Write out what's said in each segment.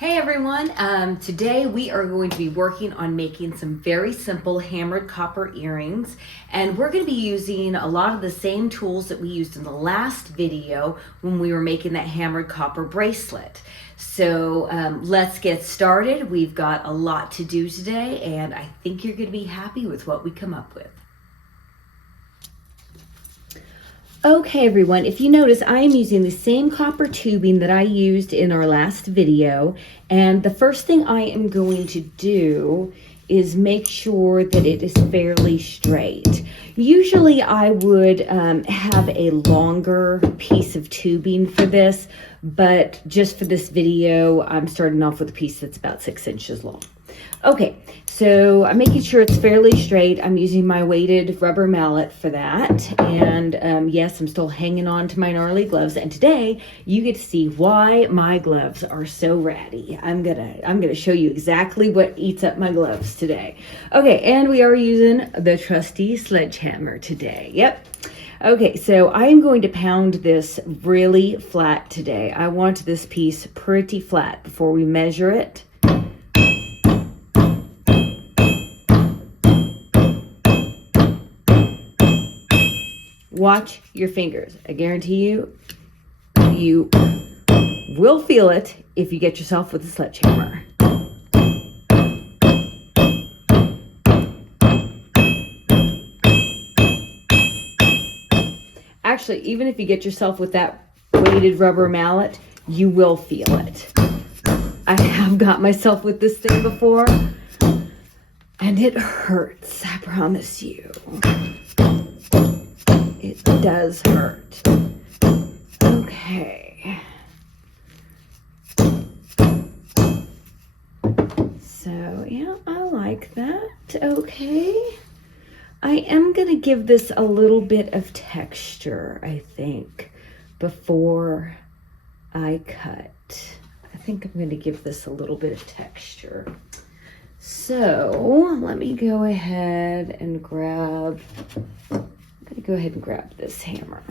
Hey everyone, today we are going to be working on making some very simple hammered copper earrings, and we're going to be using a lot of the same tools that we used in the last video when we were making that hammered copper bracelet. So let's get started. We've got a lot to do today, and I think you're going to be happy with what we come up with. Okay everyone, if you notice, I am using the same copper tubing that I used in our last video, and the first thing I am going to do is make sure that it is fairly straight. Usually I would have a longer piece of tubing for this, but just for this video I'm starting off with a piece that's about 6 inches long. Okay, so I'm making sure it's fairly straight. I'm using my weighted rubber mallet for that. And yes, I'm still hanging on to my gnarly gloves. And today you get to see why my gloves are so ratty. I'm gonna show you exactly what eats up my gloves today. Okay, and we are using the trusty sledgehammer today. Yep. Okay, so I'm going to pound this really flat today. I want this piece pretty flat before we measure it. Watch your fingers. I guarantee you, you will feel it if you get yourself with a sledgehammer. Actually, even if you get yourself with that weighted rubber mallet, you will feel it. I have got myself with this thing before, and it hurts, I promise you. It does hurt. Okay. So, yeah, I like that. Okay. I am going to give this a little bit of texture, I think, before I cut. I think I'm going to give this a little bit of texture. So, let me go ahead and grab... I'm going to go ahead and grab this hammer.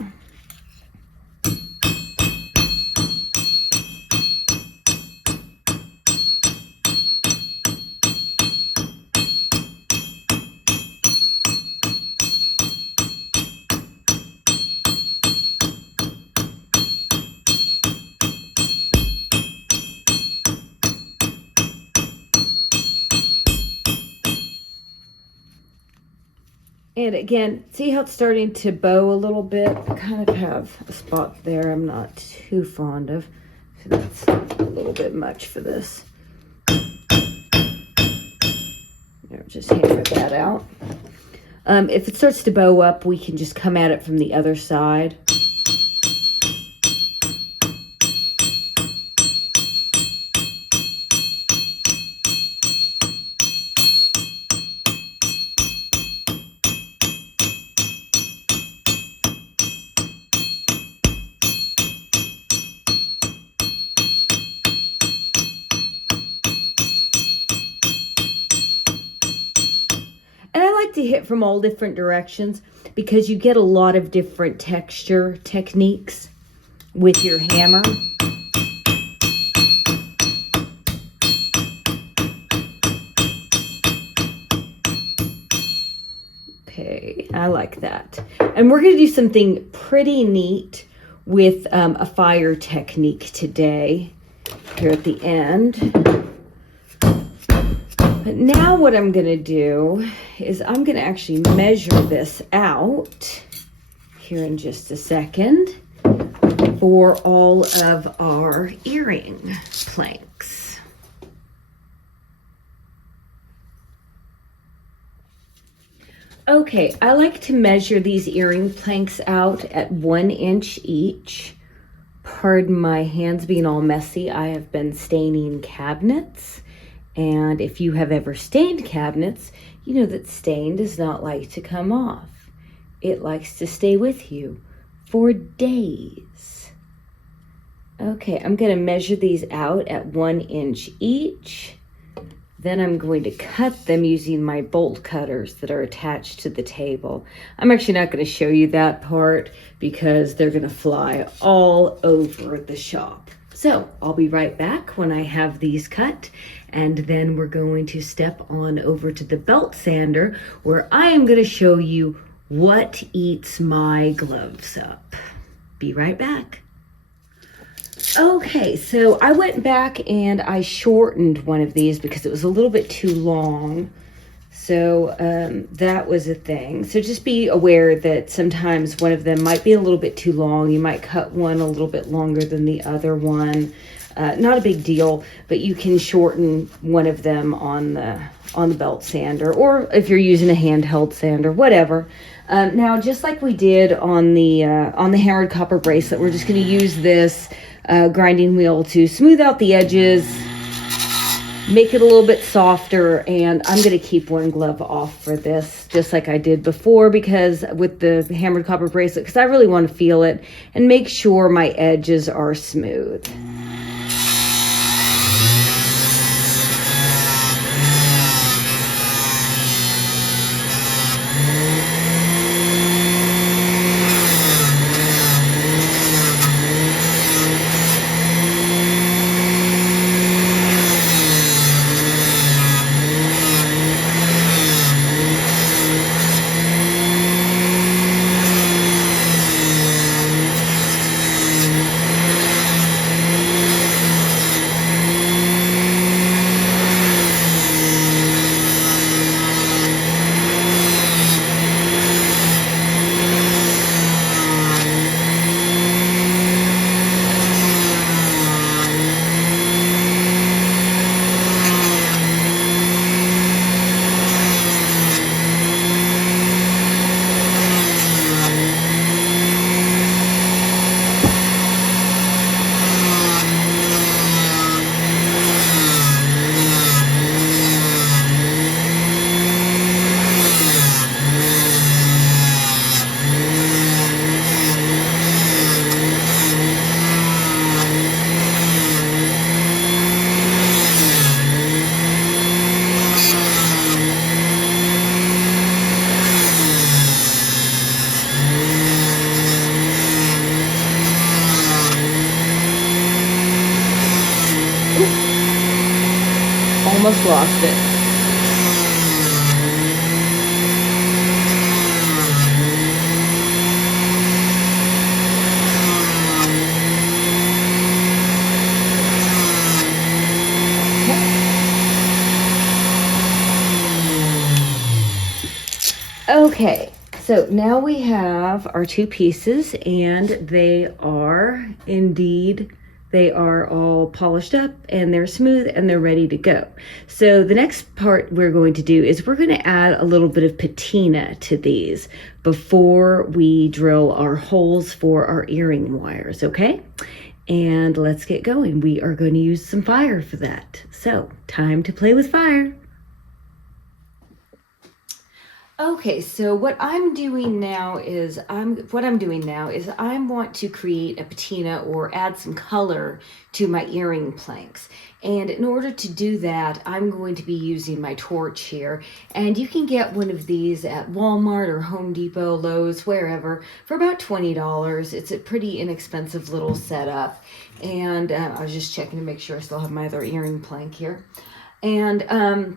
And again, see how it's starting to bow a little bit? I kind of have a spot there I'm not too fond of. So that's a little bit much for this. Just hammer that out. If it starts to bow up, we can just come at it from the other side. And I like to hit from all different directions because you get a lot of different texture techniques with your hammer. Okay, I like that. And we're going to do something pretty neat with a fire technique today here at the end. But now what I'm going to do is I'm going to actually measure this out here in just a second for all of our earring planks. Okay, I like to measure these earring planks out at 1 inch each. Pardon my hands being all messy. I have been staining cabinets. And if you have ever stained cabinets, you know that stain does not like to come off. It likes to stay with you for days. Okay, I'm going to measure these out at 1 inch each. Then I'm going to cut them using my bolt cutters that are attached to the table. I'm actually not going to show you that part because they're going to fly all over the shop. So I'll be right back when I have these cut, and then we're going to step on over to the belt sander where I am going to show you what eats my gloves up. Be right back. Okay, so I went back and I shortened one of these because it was a little bit too long. So that was a thing. So just be aware that sometimes one of them might be a little bit too long. You might cut one a little bit longer than the other one. Not a big deal, but you can shorten one of them on the belt sander, or if you're using a handheld sander, whatever. Now, just like we did on the hammered copper bracelet, we're just going to use this grinding wheel to smooth out the edges, make it a little bit softer, and I'm going to keep one glove off for this, just like I did before, because with the hammered copper bracelet, because I really want to feel it and make sure my edges are smooth. Almost lost it. Okay, so now we have our two pieces, and they are indeed, they are all polished up and they're smooth and they're ready to go. So the next part we're going to do is we're going to add a little bit of patina to these before we drill our holes for our earring wires, okay? And let's get going. We are going to use some fire for that. So, time to play with fire. Okay, so what I'm doing now is I want to create a patina or add some color to my earring planks. And in order to do that, I'm going to be using my torch here. And you can get one of these at Walmart or Home Depot, Lowe's, wherever, for about $20. It's a pretty inexpensive little setup. And I was just checking to make sure I still have my other earring plank here. And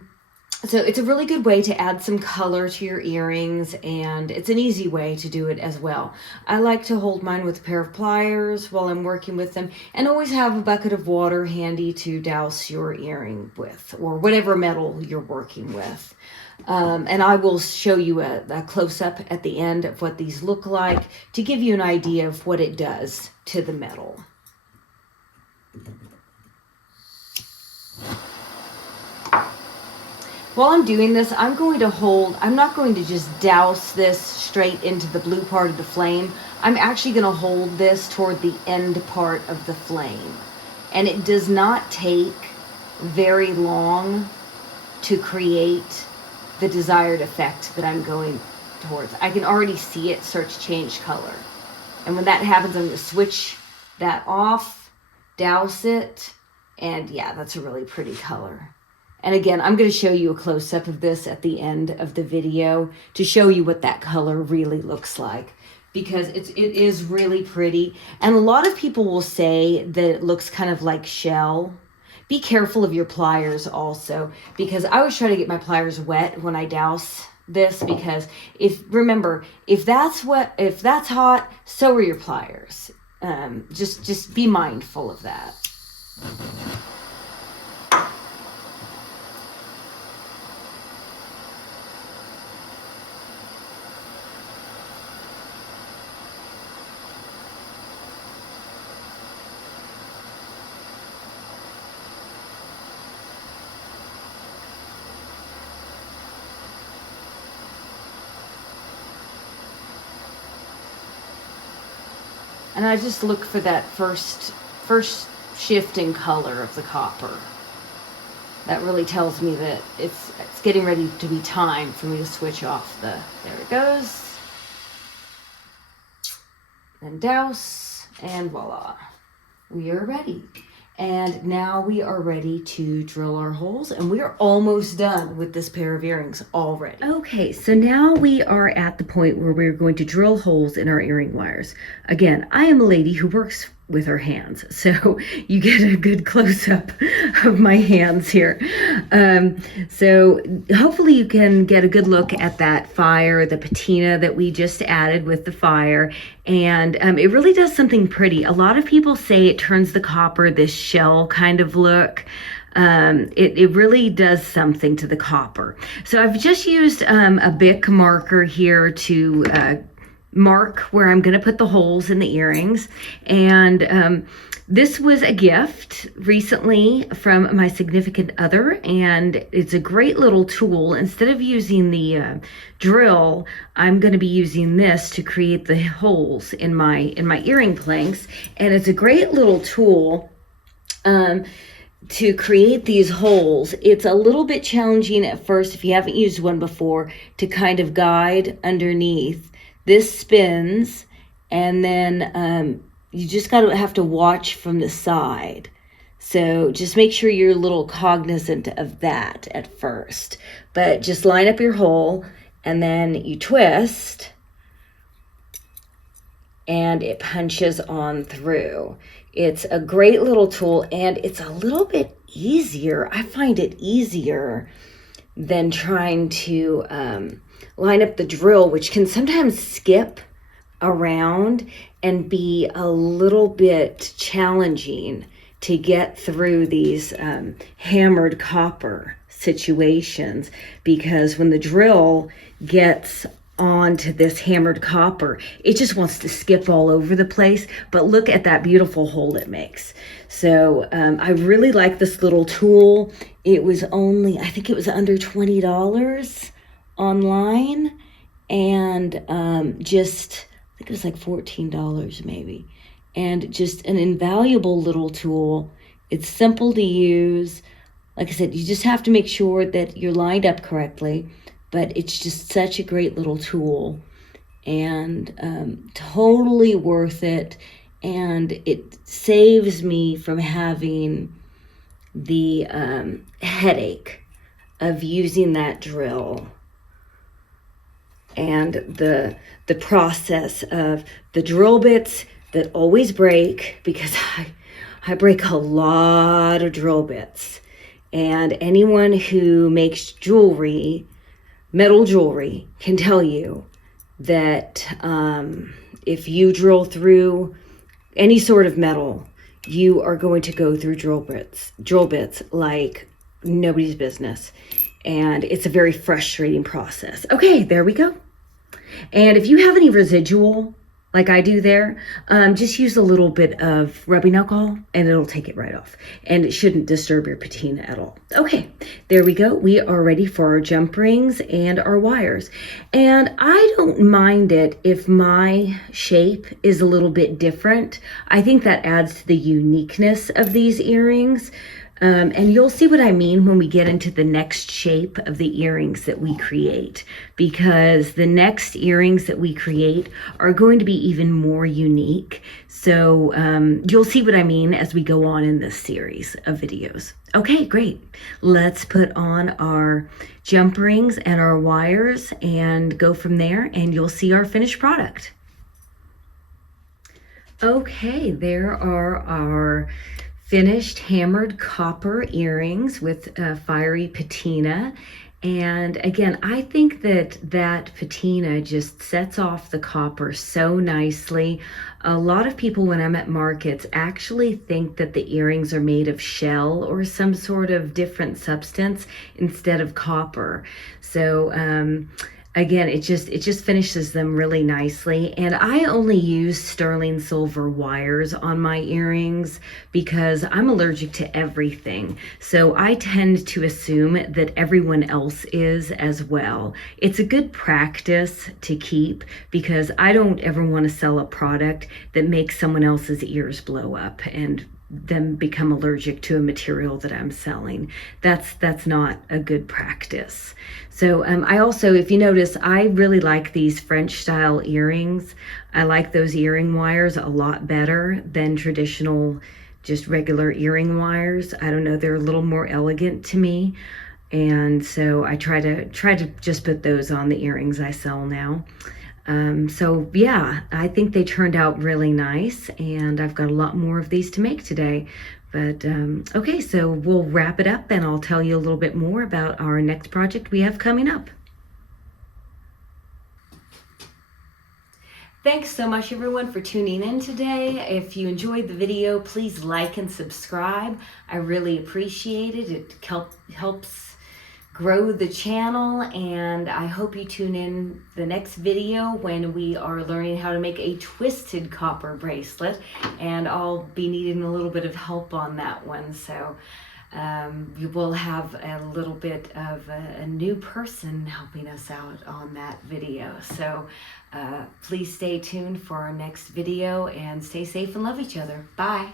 so it's a really good way to add some color to your earrings, and it's an easy way to do it as well. I like to hold mine with a pair of pliers while I'm working with them, and always have a bucket of water handy to douse your earring with, or whatever metal you're working with. And I will show you a close-up at the end of what these look like to give you an idea of what it does to the metal. While I'm doing this, I'm not going to just douse this straight into the blue part of the flame. I'm actually going to hold this toward the end part of the flame. And it does not take very long to create the desired effect that I'm going towards. I can already see it start to change color. And when that happens, I'm going to switch that off, douse it, and yeah, that's a really pretty color. And again, I'm going to show you a close-up of this at the end of the video to show you what that color really looks like. because it is really pretty. And a lot of people will say that it looks kind of like shell. Be careful of your pliers also, because I always try to get my pliers wet when I douse this, because remember, if that's hot, so are your pliers. Just be mindful of that. And I just look for that first shift in color of the copper. That really tells me that it's getting ready to be time for me to switch off there it goes. Then douse, and voila. We are ready. And now we are ready to drill our holes, and we are almost done with this pair of earrings already. Okay, so now we are at the point where we're going to drill holes in our earring wires. Again, I am a lady who works with her hands, so you get a good close-up of my hands here. So hopefully you can get a good look at that fire, the patina that we just added with the fire, and it really does something pretty. A lot of people say it turns the copper this shell kind of look. It really does something to the copper. So I've just used a Bic marker here to mark where I'm going to put the holes in the earrings. And this was a gift recently from my significant other, and it's a great little tool. Instead of using the drill, I'm going to be using this to create the holes in my earring planks. And it's a great little tool to create these holes. It's a little bit challenging at first if you haven't used one before to kind of guide underneath. This spins, and then you just have to watch from the side. So just make sure you're a little cognizant of that at first. But just line up your hole, and then you twist, and it punches on through. It's a great little tool, and it's a little bit easier. I find it easier than trying to line up the drill, which can sometimes skip around and be a little bit challenging to get through these hammered copper situations, because when the drill gets onto this hammered copper, it just wants to skip all over the place. But look at that beautiful hole it makes. So I really like this little tool. It was only, I think it was under $20 online, and I think it was like $14 maybe, and just an invaluable little tool. It's simple to use. Like I said, you just have to make sure that you're lined up correctly, but it's just such a great little tool, and totally worth it. And it saves me from having the headache of using that drill, and the process of the drill bits that always break, because I break a lot of drill bits. And anyone who makes jewelry, metal jewelry, can tell you that if you drill through any sort of metal, you are going to go through drill bits like nobody's business. And it's a very frustrating process. Okay, there we go. And if you have any residual, like I do there, just use a little bit of rubbing alcohol and it'll take it right off. And it shouldn't disturb your patina at all. Okay, there we go. We are ready for our jump rings and our wires. And I don't mind it if my shape is a little bit different. I think that adds to the uniqueness of these earrings. And you'll see what I mean when we get into the next shape of the earrings that we create, because the next earrings that we create are going to be even more unique. So you'll see what I mean as we go on in this series of videos. Okay, great. Let's put on our jump rings and our wires and go from there, and you'll see our finished product. Okay, there are our finished hammered copper earrings with fiery patina. And again, I think that patina just sets off the copper so nicely. A lot of people, when I'm at markets, actually think that the earrings are made of shell or some sort of different substance instead of copper. So, again, it just finishes them really nicely. And I only use sterling silver wires on my earrings because I'm allergic to everything. So I tend to assume that everyone else is as well. It's a good practice to keep because I don't ever want to sell a product that makes someone else's ears blow up and them become allergic to a material that I'm selling. That's not a good practice. So I also, if you notice, I really like these French style earrings. I like those earring wires a lot better than traditional, just regular earring wires. I don't know, they're a little more elegant to me. And so I try to just put those on the earrings I sell now. So yeah, I think they turned out really nice, and I've got a lot more of these to make today. But okay, so we'll wrap it up and I'll tell you a little bit more about our next project we have coming up. Thanks so much everyone for tuning in today. If you enjoyed the video, please like and subscribe. I really appreciate it. It helps grow the channel, and I hope you tune in the next video when we are learning how to make a twisted copper bracelet, and I'll be needing a little bit of help on that one. So we will have a little bit of a new person helping us out on that video. So please stay tuned for our next video and stay safe and love each other. Bye.